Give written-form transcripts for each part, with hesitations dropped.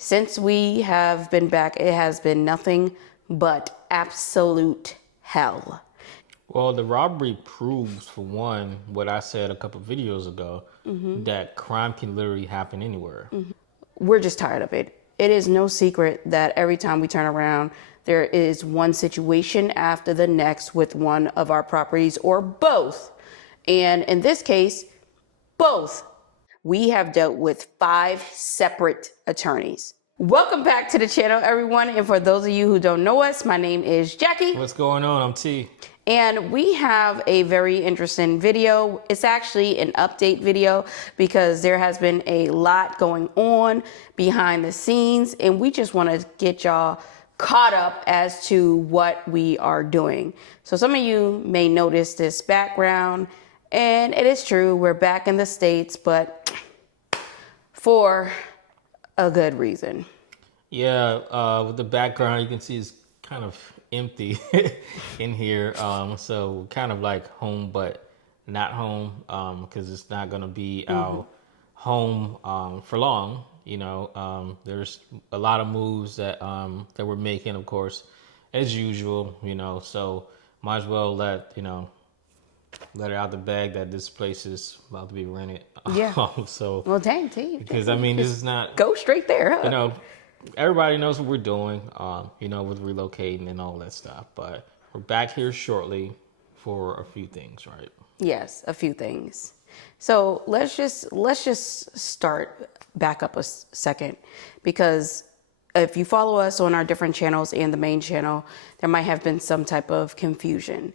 Since we have been back, it has been nothing but absolute hell. Well, the robbery proves, for one, what I said a couple videos ago, that crime can literally happen anywhere. We're just tired of it. It is no secret that every time we turn around, there is one situation after the next with one of our properties or both. And in this case, both. We have dealt with 5 separate attorneys. Welcome back to the channel, everyone. And for those of you who don't know us, my name is Jackie. What's going on? I'm T. And we have a very interesting video. It's actually an update video because there has been a lot going on behind the scenes, and we just want to get y'all caught up as to what we are doing. So some of you may notice this background, and it is true, we're back in the States, but for a good reason. Yeah, with the background, you can see it's kind of empty in here. So kind of like home, but not home, because it's not going to be our home for long. There's a lot of moves that we're making, of course, as usual. So might as well let it out the bag that this place is about to be rented. Yeah. So well, dang, T. because I mean, this is not go straight there. Huh? Everybody knows what we're doing, with relocating and all that stuff. But we're back here shortly for a few things, right? Yes, a few things. So let's just start back up a second, because if you follow us on our different channels and the main channel, there might have been some type of confusion.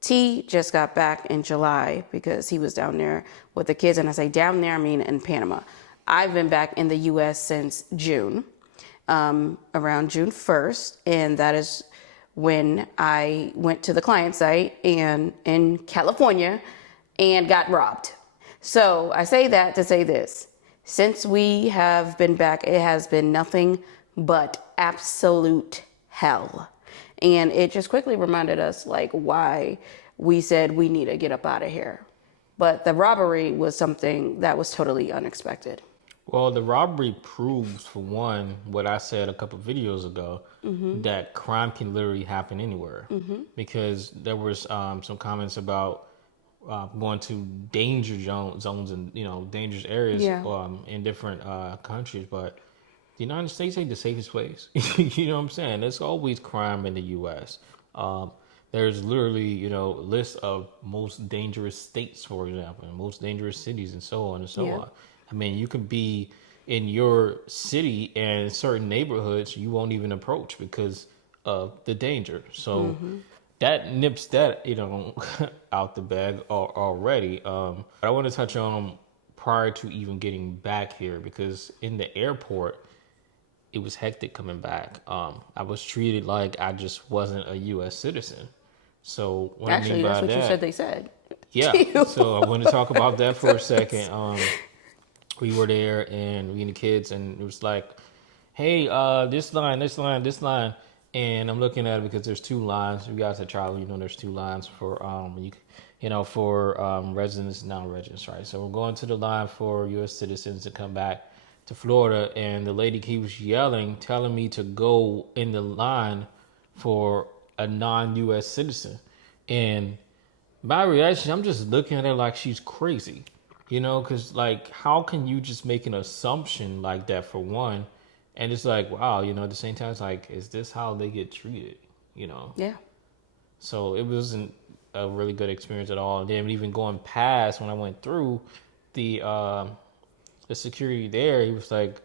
T just got back in July because he was down there with the kids, and I say down there, I mean in Panama. I've been back in the U.S. since June. Around June 1st, and that is when I went to the client site and in California and got robbed. So I say that to say this: since we have been back, it has been nothing but absolute hell. And it just quickly reminded us like why we said we need to get up out of here. But the robbery was something that was totally unexpected. Well, the robbery proves, for one, what I said a couple videos ago, that crime can literally happen anywhere. Because there was some comments about going to danger zones and dangerous areas in different countries, but the United States ain't the safest place. You know what I'm saying? There's always crime in the U.S. There's literally a list of most dangerous states, for example, and most dangerous cities, and so on and so on. I mean, you could be in your city and certain neighborhoods you won't even approach because of the danger. So that nips that, out the bag already. But I want to touch on prior to even getting back here, because in the airport, it was hectic coming back. I was treated like I just wasn't a U.S. citizen. So what Actually, I mean by that's what that, you said they said. Yeah. So I want to talk about that for a second. We were there and we and the kids, and it was like, hey, this line, and I'm looking at it because there's 2 lines. You guys that travel, there's 2 lines for residents and non-residents, right? So we're going to the line for U.S. citizens to come back to Florida, and the lady keeps yelling, telling me to go in the line for a non-U.S. citizen, and my reaction, I'm just looking at her like she's crazy. Because, like, how can you just make an assumption like that, for one? And it's like, wow, at the same time, it's like, is this how they get treated? Yeah. So it wasn't a really good experience at all. And then even going past, when I went through the security there, he was like,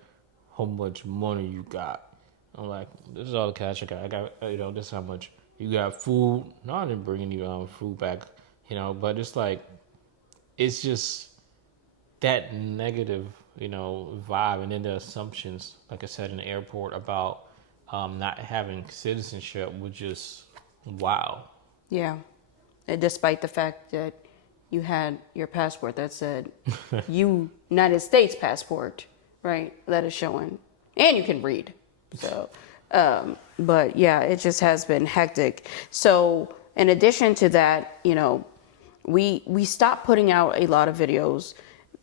how much money you got? I'm like, this is all the cash I got. I got, this is how much you got. Food. No, I didn't bring any food back, but it's like, it's just that negative, vibe, and then the assumptions, like I said, in the airport about not having citizenship was just wow. Yeah. And despite the fact that you had your passport that said United States passport, right? That is showing, and you can read. So, but yeah, it just has been hectic. So in addition to that, we stopped putting out a lot of videos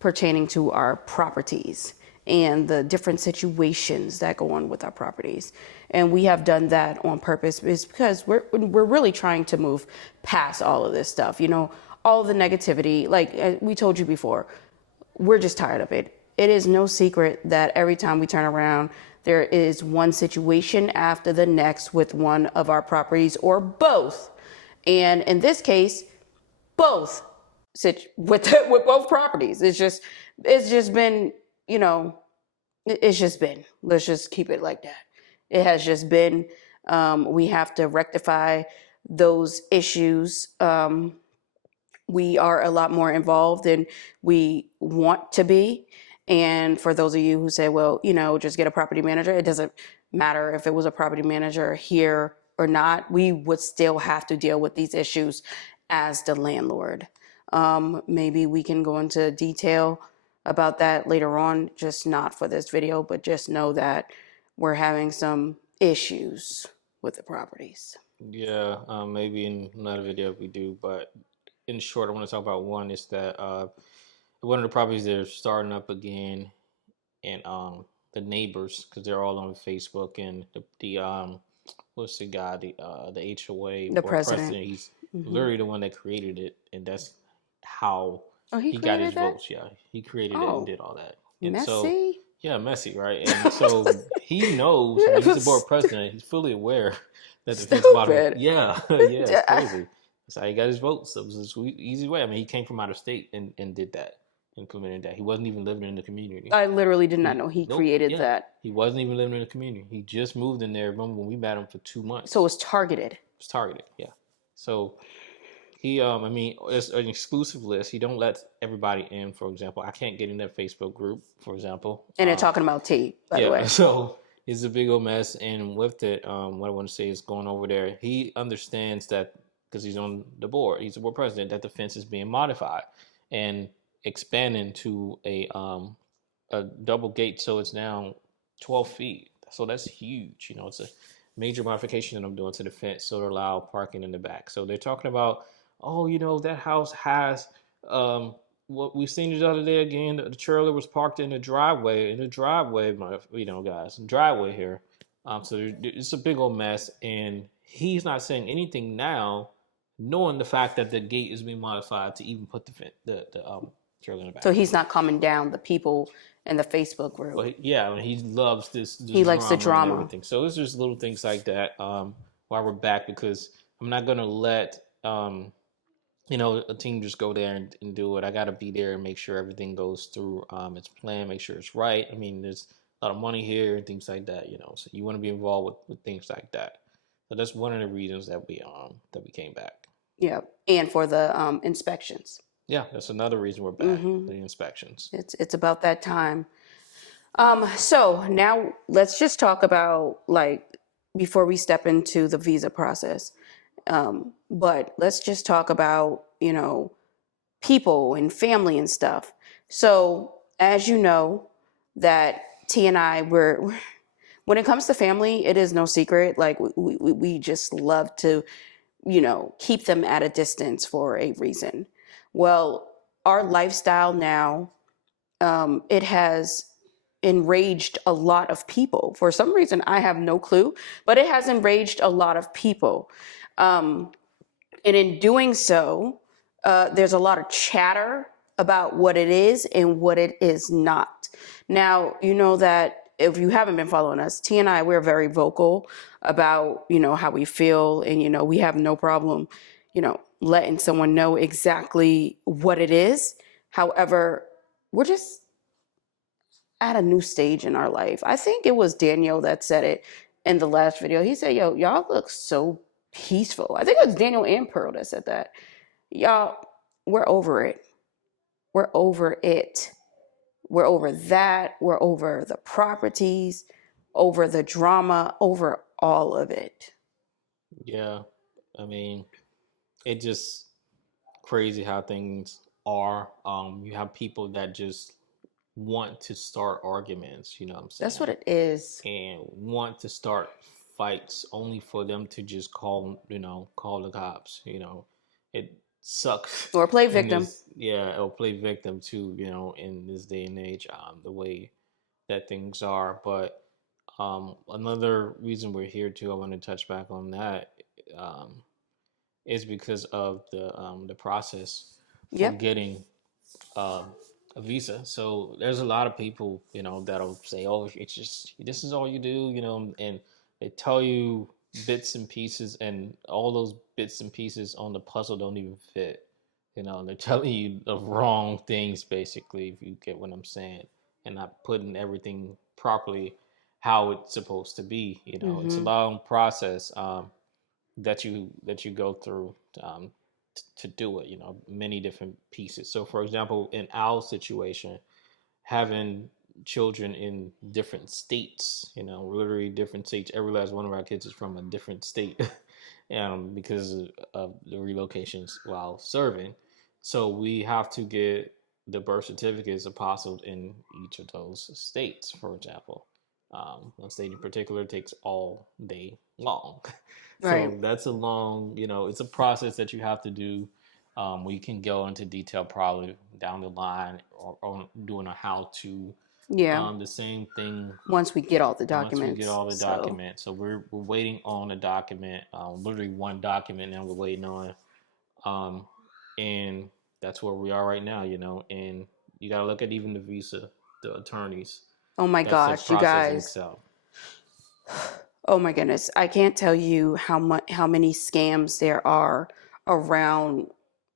pertaining to our properties. and the different situations that go on with our properties. And we have done that on purpose is because we're really trying to move past all of this stuff, you know, all of the negativity. Like we told you before, we're just tired of it. It is no secret that every time we turn around, there is one situation after the next with one of our properties or both. And in this case, both with both properties. It's just been, you know, it's just been. Let's just keep it like that. It has just been. We have to rectify those issues. We are a lot more involved than we want to be. And for those of you who say, well, you know, just get a property manager, it doesn't matter if it was a property manager here or not. We would still have to deal with these issues as the landlord. Maybe we can go into detail about that later on, just not for this video, but just know that we're having some issues with the properties. Yeah, maybe in another video we do, but in short, I want to talk about one is that one of the properties they're starting up again, and the neighbors, because they're all on Facebook, and the what's the guy, the HOA The board president. president, he's literally the one that created it, and that's how Oh, he he got his created that? votes. Yeah, he created it and Oh, did all that, and so messy. yeah, messy, right? And so he knows. I mean, he's the board president. He's fully aware that the fence bottom. Stupid. Yeah, yeah, it's crazy. That's how he got his votes. So it was this easy way. I mean, he came from out of state and did that, implemented that. He wasn't even living in the community. I literally did not He know he nope, created yeah. that. He wasn't even living in the community. He just moved in there. Remember when we met him for 2 months? So it It was targeted. was targeted, yeah. So he I mean, it's an exclusive list. He don't let everybody in. For example, I can't get in that Facebook group, for example. And they're talking about tea, by the Yeah, way. so it's a big old mess. And with it, what I want to say is going over there, he understands that because he's on the board, he's the board president, that the fence is being modified and expanding to a double gate, so it's now 12 feet. So that's huge. You know, it's a major modification that I'm doing to the fence so to allow parking in the back. So they're talking about, oh, you know, that house has what we seen the other day again. The trailer was parked in the driveway. You know, guys, driveway here. So it's a big old mess, and he's not saying anything now, knowing the fact that the gate is being modified to even put the trailer in the back. So he's not coming down the people in the Facebook group. But yeah, I mean, he loves this He likes the drama and drama. everything. So it's just little things like that. While we're back, because I'm not gonna let you know, a team just go there and do it. I gotta be there and make sure everything goes through its plan, make sure it's right. I mean, there's a lot of money here and things like that, you know. So you want to be involved with things like that. So that's one of the reasons that we came back. Yeah, and for the inspections. Yeah, that's another reason we're back. The inspections. It's about that time. So now let's just talk about, like, before we step into the visa process. But let's just talk about, you know, people and family and stuff. So as you know, that T and I we're when it comes to family, it is no secret. Like we just love to, you know, keep them at a distance for a reason. Well, our lifestyle now, it has enraged a lot of people. For some reason, I have no clue, but it has enraged a lot of people. And in doing so, there's a lot of chatter about what it is and what it is not. Now, you know that if you haven't been following us, T and I, we're very vocal about, you know, how we feel, and, you know, we have no problem, you know, letting someone know exactly what it is. However, we're just at a new stage in our life. I think it was Daniel that said it in the last video. He said, yo, y'all look so peaceful. I think it was Daniel and Pearl that said that. Y'all, we're over it. We're over it. We're over that. We're over the properties, over the drama, over all of it. Yeah, I mean, it just crazy how things are. You have people that just want to start arguments, you know what I'm saying? That's what it is. And want to start fights only for them to just call the cops, you know. It sucks. Or play victim. Yeah, or play victim too, you know, in this day and age, the way that things are. But another reason we're here too, I want to touch back on that, um, is because of the process for Yep. getting um, a visa. So there's a lot of people, that'll say, "Oh, it's just this is all you do," and they tell you bits and pieces, and all those bits and pieces on the puzzle don't even fit. They're telling you the wrong things basically, if you get what I'm saying, and not putting everything properly how it's supposed to be. It's a Mm-hmm. long process that you go through to do it. Many different pieces. So, for example, in our situation, having children in different states, literally different states. Every last one of our kids is from a different state, because of the relocations while serving. So we have to get the birth certificates apostilled in each of those states, for example. One state in particular takes all day long. Right. So that's a long, it's a process that you have to do. We can go into detail probably down the line, or doing a how to. Yeah. The same thing Once we get all the once we get documents. all the So, documents. So we're waiting on a document, literally one document now we're waiting on. Um, and that's where we are right now, and you got to look at even the visa, the attorneys. oh my That's a gosh, you process in guys. itself. Oh my goodness. I can't tell you how many scams there are around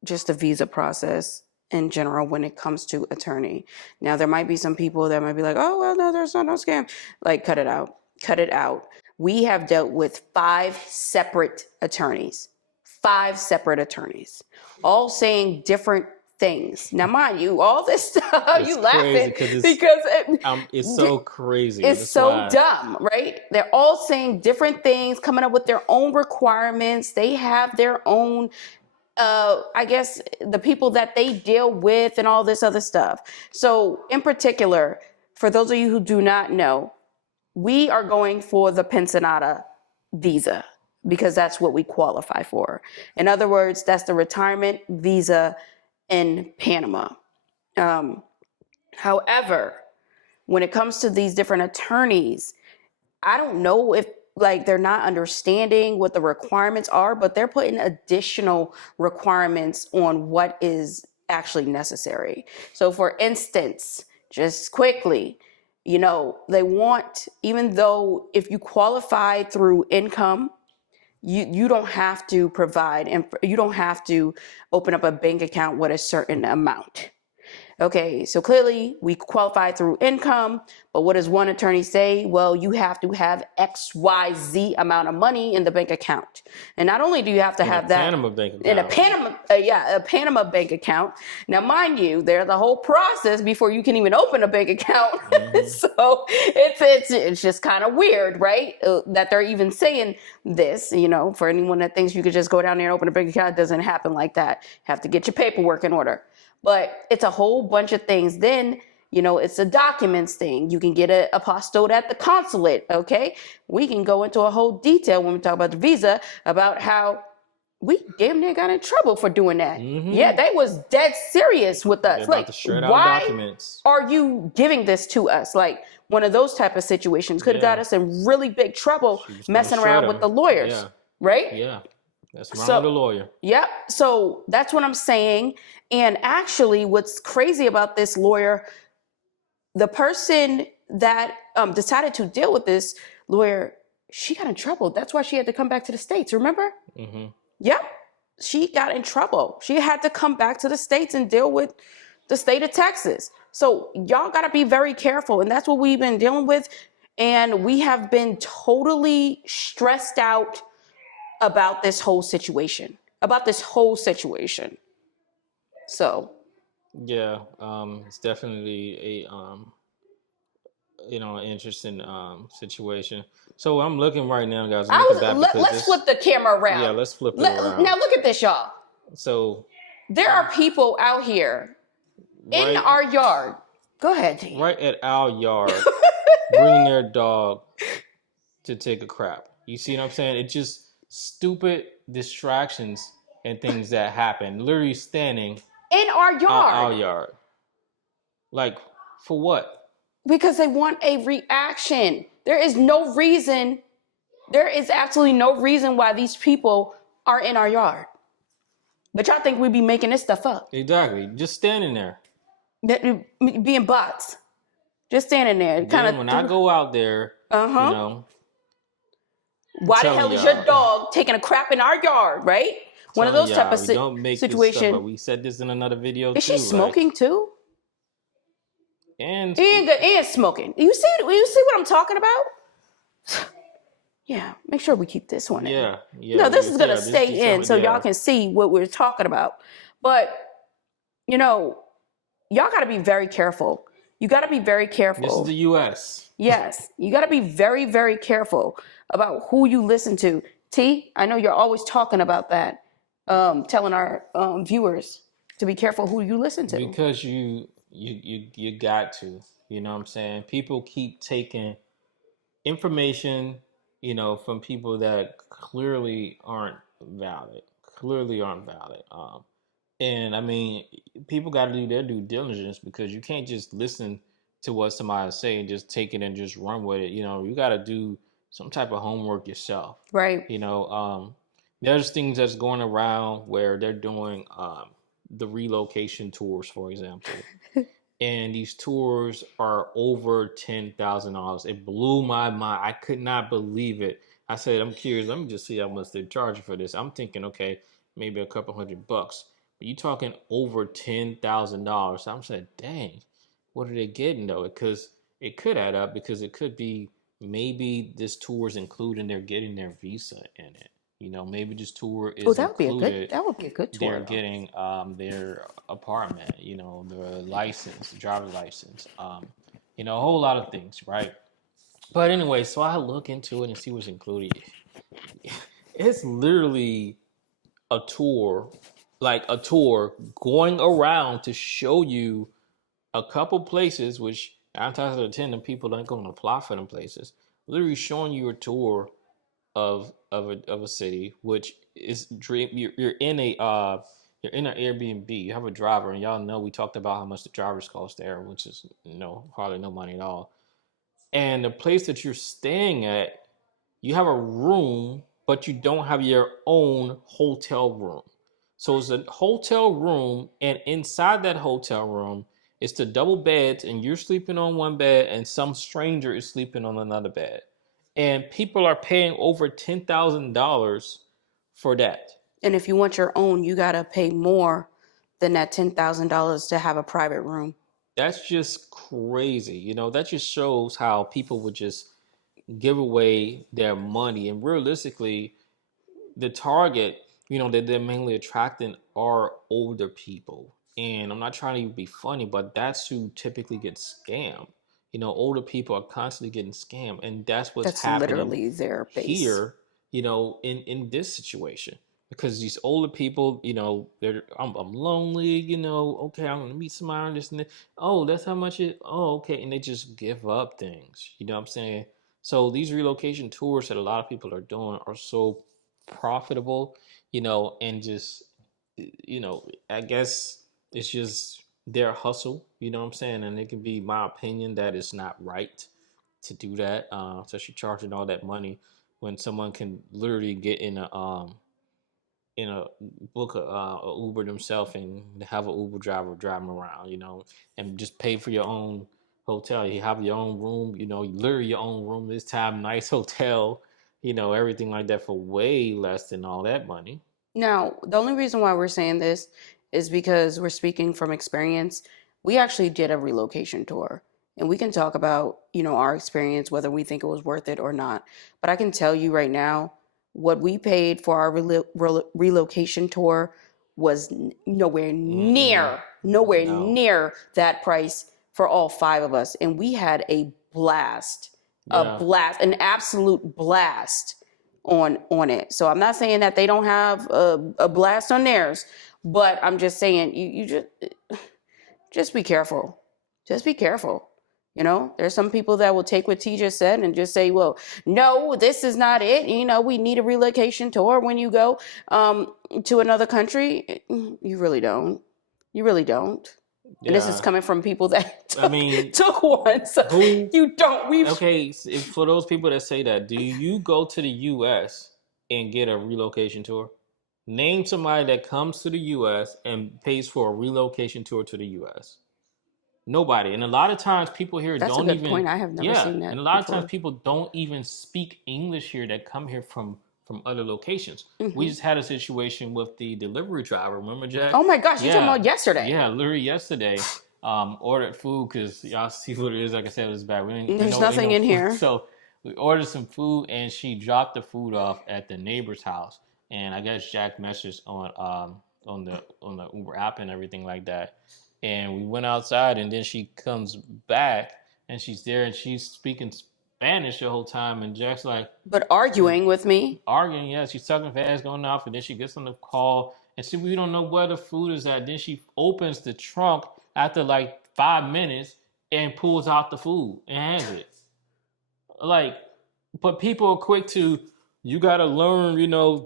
just the visa process in general when it comes to attorney. Now there might be some people that might be like, "Oh, well, no, there's no scam." Like cut it out. Cut it out. We have dealt with 5 separate attorneys. 5 separate attorneys, all saying different things. Now, mind you, all this stuff, It's you crazy laughing because because it's so crazy. it's That's so why. dumb, right? They're all saying different things, coming up with their own requirements. They have their own, I guess, the people that they deal with and all this other stuff. So, in particular, for those of you who do not know, we are going for the pensionata visa because that's what we qualify for. In other words, that's the retirement visa in Panama. Um, However, when it comes to these different attorneys, I don't know if like they're not understanding what the requirements are, but they're putting additional requirements on what is actually necessary. So for instance, just quickly, they want, even though if you qualify through income, you don't have to provide and you don't have to open up a bank account with a certain amount. Okay, so clearly we qualify through income, but what does one attorney say? Well, you have to have XYZ amount of money in the bank account. And not only do you have to In a have that Panama bank in a account. Panama, a Panama bank account. Now, mind you, there's a whole process before you can even open a bank account. Hmm. So it's just kind of weird, right? That they're even saying this. For anyone that thinks you could just go down there and open a bank account, it doesn't happen like that. You have to get your paperwork in order. But it's a whole bunch of things. Then, it's a documents thing. You can get a apostille at the consulate, okay? We can go into a whole detail when we talk about the visa about how we damn near got in trouble for doing that. Yeah, Hmm. they was dead serious with They're us. about Like, to shred our why documents. are you giving this to us? Like, one of those type of situations could have got Yeah, us in really big trouble she was gonna messing shred around with them. the lawyers, Yeah, right? yeah. That's wrong with So, a lawyer. yep. So that's what I'm saying. And actually, what's crazy about this lawyer, the person that decided to deal with this lawyer, she got in trouble. That's why she had to come back to the States. Remember? Hmm. Yep. She got in trouble. She had to come back to the States and deal with the state of Texas. So y'all got to be very careful. And that's what we've been dealing with. And we have been totally stressed out about this whole situation. About this whole situation. So, Yeah, it's definitely a an interesting situation. So I'm looking right now, guys. I'm looking back because let's flip the camera yeah, around. let's flip it around. Now look at this, y'all. So There are people out here in right, our yard. Go ahead, T. right at our yard, bringing their dog to take a crap. You see what I'm saying? It's just stupid distractions and things that happen. Literally standing In our out our yard. yard. Like, for what? Because they want a reaction. There is absolutely no reason why these people are in our yard. But y'all think we be making this stuff up. Exactly. Just standing there. Being bots. Just standing there. Then when I go out there, Uh-huh. you know, why the hell is your dog taking a crap in our yard, right? One of those type of don't make situation. This stuff up. We said this in another video too. Is she smoking too? And smoking. You see what I'm talking about? Yeah, make sure we keep this one in. Yeah. No, this is going to stay in so y'all can see what we're talking about. But, y'all got to be very careful. You got to be very careful. This is the U.S. Yes, you got to be very, very careful about who you listen to. T, I know you're always talking about that, telling our viewers to be careful who you listen to. Because you got to. You know what I'm saying? People keep taking information, from people that clearly aren't valid. And I mean, people got to do their due diligence because you can't just listen to what somebody say and just take it and just run with it. You got to do some type of homework yourself. Right. There's things that's going around where they're doing the relocation tours, for example. And these tours are over $10,000. It blew my mind. I could not believe it. I said, I'm curious. Let me just see how much they're charging for this. I'm thinking, okay, maybe a couple $100. But you talking over $10,000. I'm saying, dang, what are they getting though? Because it could add up because it could be maybe this tour is including they're getting their visa in it. Maybe this tour is included. That would be a good tour. They're getting their apartment, the license, the driver's license, a whole lot of things, right? But anyway, so I look into it and see what's included. It's literally a tour going around to show you a couple places, which 9 times out of 10, the people aren't going to apply for them places. Literally showing you a tour of a city, which is dream. You're in an Airbnb. You have a driver, and y'all know we talked about how much the drivers cost there, which is hardly no money at all. And the place that you're staying at, you have a room, but you don't have your own hotel room. So it's a hotel room, and inside that hotel room, it's the double beds, and you're sleeping on one bed, and some stranger is sleeping on another bed. And people are paying over $10,000 for that. And if you want your own, you got to pay more than that $10,000 to have a private room. That's just crazy. That just shows how people would just give away their money. And realistically, the target, that they're mainly attracting are older people. And I'm not trying to be funny, but that's who typically gets scammed. Older people are constantly getting scammed, and that's happening literally their base here, in this situation. Because these older people, I'm lonely, okay, I'm gonna meet somebody, this and that. Oh, that's how much it. Oh, okay, and they just give up things. You know what I'm saying? So these relocation tours that a lot of people are doing are so profitable, and just, I guess it's just their hustle. You know what I'm saying? And it can be my opinion that it's not right to do that, especially charging all that money when someone can literally get in a book a Uber themselves and have an Uber driver drive them around, and just pay for your own hotel. You have your own room, literally your own room this time, nice hotel, everything like that for way less than all that money. Now, the only reason why we're saying this is because we're speaking from experience. We actually did a relocation tour, and we can talk about, our experience, whether we think it was worth it or not. But I can tell you right now, what we paid for our relocation tour was nowhere near that price for all 5 of us. And we had a blast, an absolute blast on it. So I'm not saying that they don't have a blast on theirs, but I'm just saying you just be careful. Just be careful. There's some people that will take what T just said and just say, well, no, this is not it. We need a relocation tour when you go to another country. You really don't. You really don't. And this is Yeah. coming from people that I mean, took one. So who? you don't. We've Okay, for those people that say that, do you go to the U.S. and get a relocation tour? Name somebody that comes to the U.S. and pays for a relocation tour to the U.S. Nobody. And a lot of times people here That's a don't good even, point. I have never yeah. seen And a that lot of times before. people don't even speak English here that come here from other locations. We Hmm. just had a situation with the delivery driver. Remember, Jack? Oh my gosh, you talking Yeah, about yesterday? yeah. Literally yesterday, ordered food because y'all see what it is. Like I said, it was bad. We didn't, There's ain't nothing no in food, here. so we ordered some food, and she dropped the food off at the neighbor's house. And I guess Jack messaged on the Uber app and everything like that. And we went outside, and then she comes back, and she's there, and she's speaking Spanish the whole time. And Jack's like, But arguing with me. arguing. Yeah, she's talking fast, going off, and then she gets on the call, and see, we don't know where the food is at. Then she opens the trunk after like 5 minutes and pulls out the food and hands it. Like, but people are quick to, you got to learn,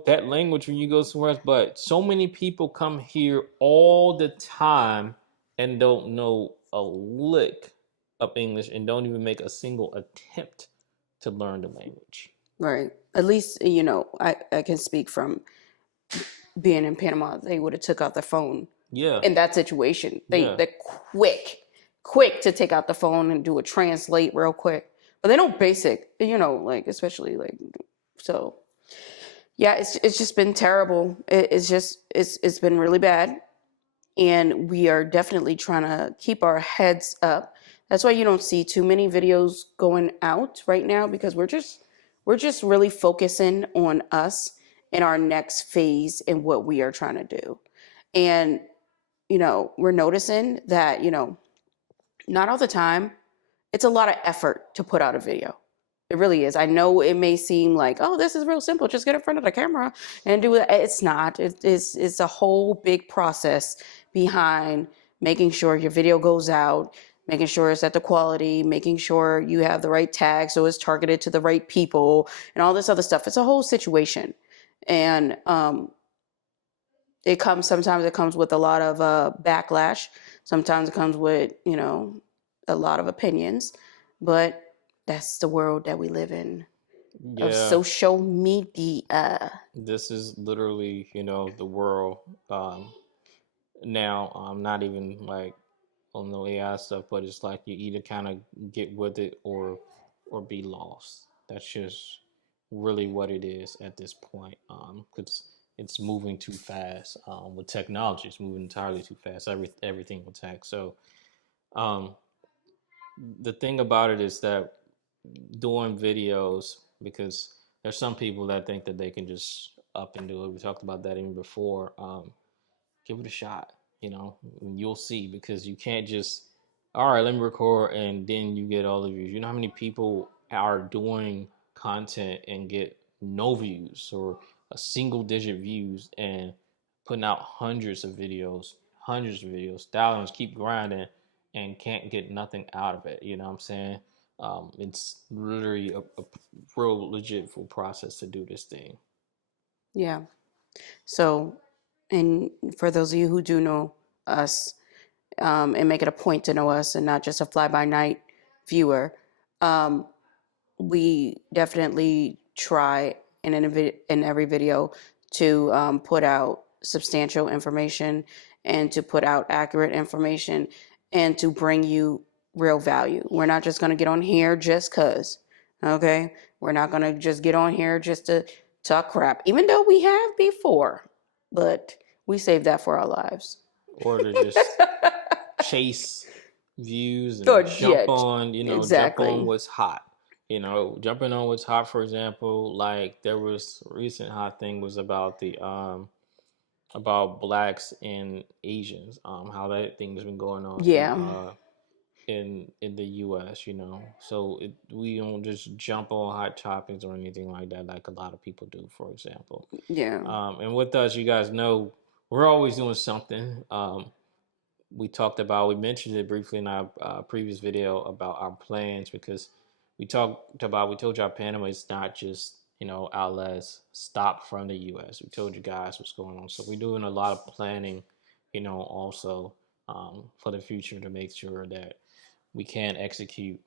that language when you go somewhere else. But so many people come here all the time and don't know a lick of English and don't even make a single attempt to learn the language. Right. At least, I can speak from being in Panama. They would have took out the phone Yeah, in that situation. yeah. They're quick to take out the phone and do a translate real quick. But they don't basic, like especially like so. Yeah, it's just been terrible. It's been really bad, and we are definitely trying to keep our heads up. That's why you don't see too many videos going out right now, because we're just really focusing on us and our next phase and what we are trying to do. And we're noticing that not all the time. It's a lot of effort to put out a video. It really is. I know it may seem like, oh, this is real simple. Just get in front of the camera and do it. It's not. It's a whole big process behind making sure your video goes out, making sure it's at the quality, making sure you have the right tag so it's targeted to the right people, and all this other stuff. It's a whole situation, and sometimes it comes with a lot of backlash. Sometimes it comes with a lot of opinions, but that's the world that we live in of Yeah, social media. this is literally, the world. Now, I'm not even like on the AI stuff, but it's like you either kind of get with it or be lost. That's just really what it is at this point. Because it's moving too fast. With technology, it's moving entirely too fast. Everything with tech. So, um, the thing about it is that doing videos, because there's some people that think that they can just up and do it. We talked about that even before. Give it a shot. And you'll see, because you can't just, all right, let me record and then you get all the views. You know how many people are doing content and get no views or a single digit views and putting out hundreds of videos, thousands, keep grinding and can't get nothing out of it. You know what I'm saying? It's literally a real legit full process to do this thing. Yeah. So, and for those of you who do know us, and make it a point to know us and not just a fly by night viewer, um, we definitely try in every video to put out substantial information and to put out accurate information and to bring you real value. We're not just going to get on here just because, okay? We're not going to just get on here just to talk crap, even though we have before, but we save that for our lives. Or to just chase views and Good, jump yeah, on, jump on exactly. what's hot. Jumping on what's hot, for example, like there was a recent hot thing was about the about blacks and Asians, how that thing has been going on Yeah, in the US. So we don't just jump on hot topics or anything like that, like a lot of people do, for example. yeah, And with us, you guys know we're always doing something. We mentioned it briefly in our previous video about our plans, because we told y'all Panama is not just, our last stop from the US. We told you guys what's going on. So we're doing a lot of planning, also. for the future to make sure that we can execute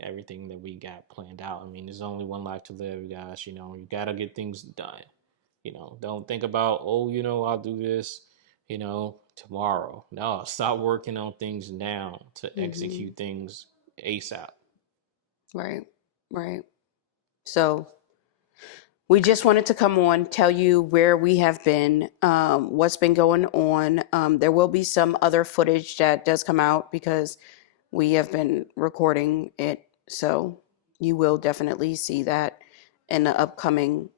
everything that we got planned out. I mean, there's only one life to live, guys. You know, you gotta get things done. You know, don't think about, oh, you know, I'll do this, you know, tomorrow. No, start working on things now to execute things ASAP. Right. Right. So we just wanted to come on, tell you where we have been, what's been going on. There will be some other footage that does come out because we have been recording it. So you will definitely see that in the upcoming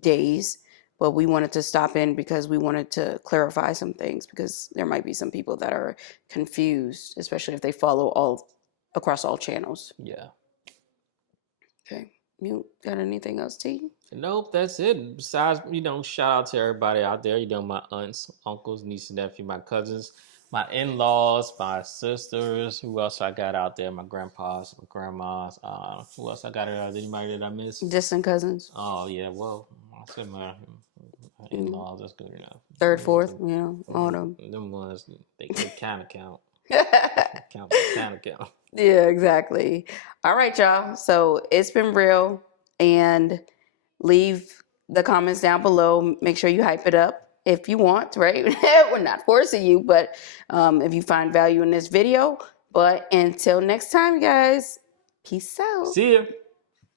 days. But we wanted to stop in because we wanted to clarify some things because there might be some people that are confused, especially if they follow all across all channels. Yeah. Okay. You got anything else, T? Nope, that's it. Besides, you know, shout out to everybody out there. You know, my aunts, uncles, nieces, nephews, my cousins, my in-laws, my sisters. Who else I got out there? My grandpas, my grandmas. Who else I got out there? Anybody that I missed? Distant cousins? Oh yeah, well, I said my in-laws. That's good enough. Third, fourth, you know, all them. Them ones, they kind of count. Yeah, Count, kind of count. exactly. All right, y'all. So it's been real. And leave the comments down below. Make sure you hype it up if you want, right? We're not forcing you, but if you find value in this video. But until next time, guys, peace out. See ya.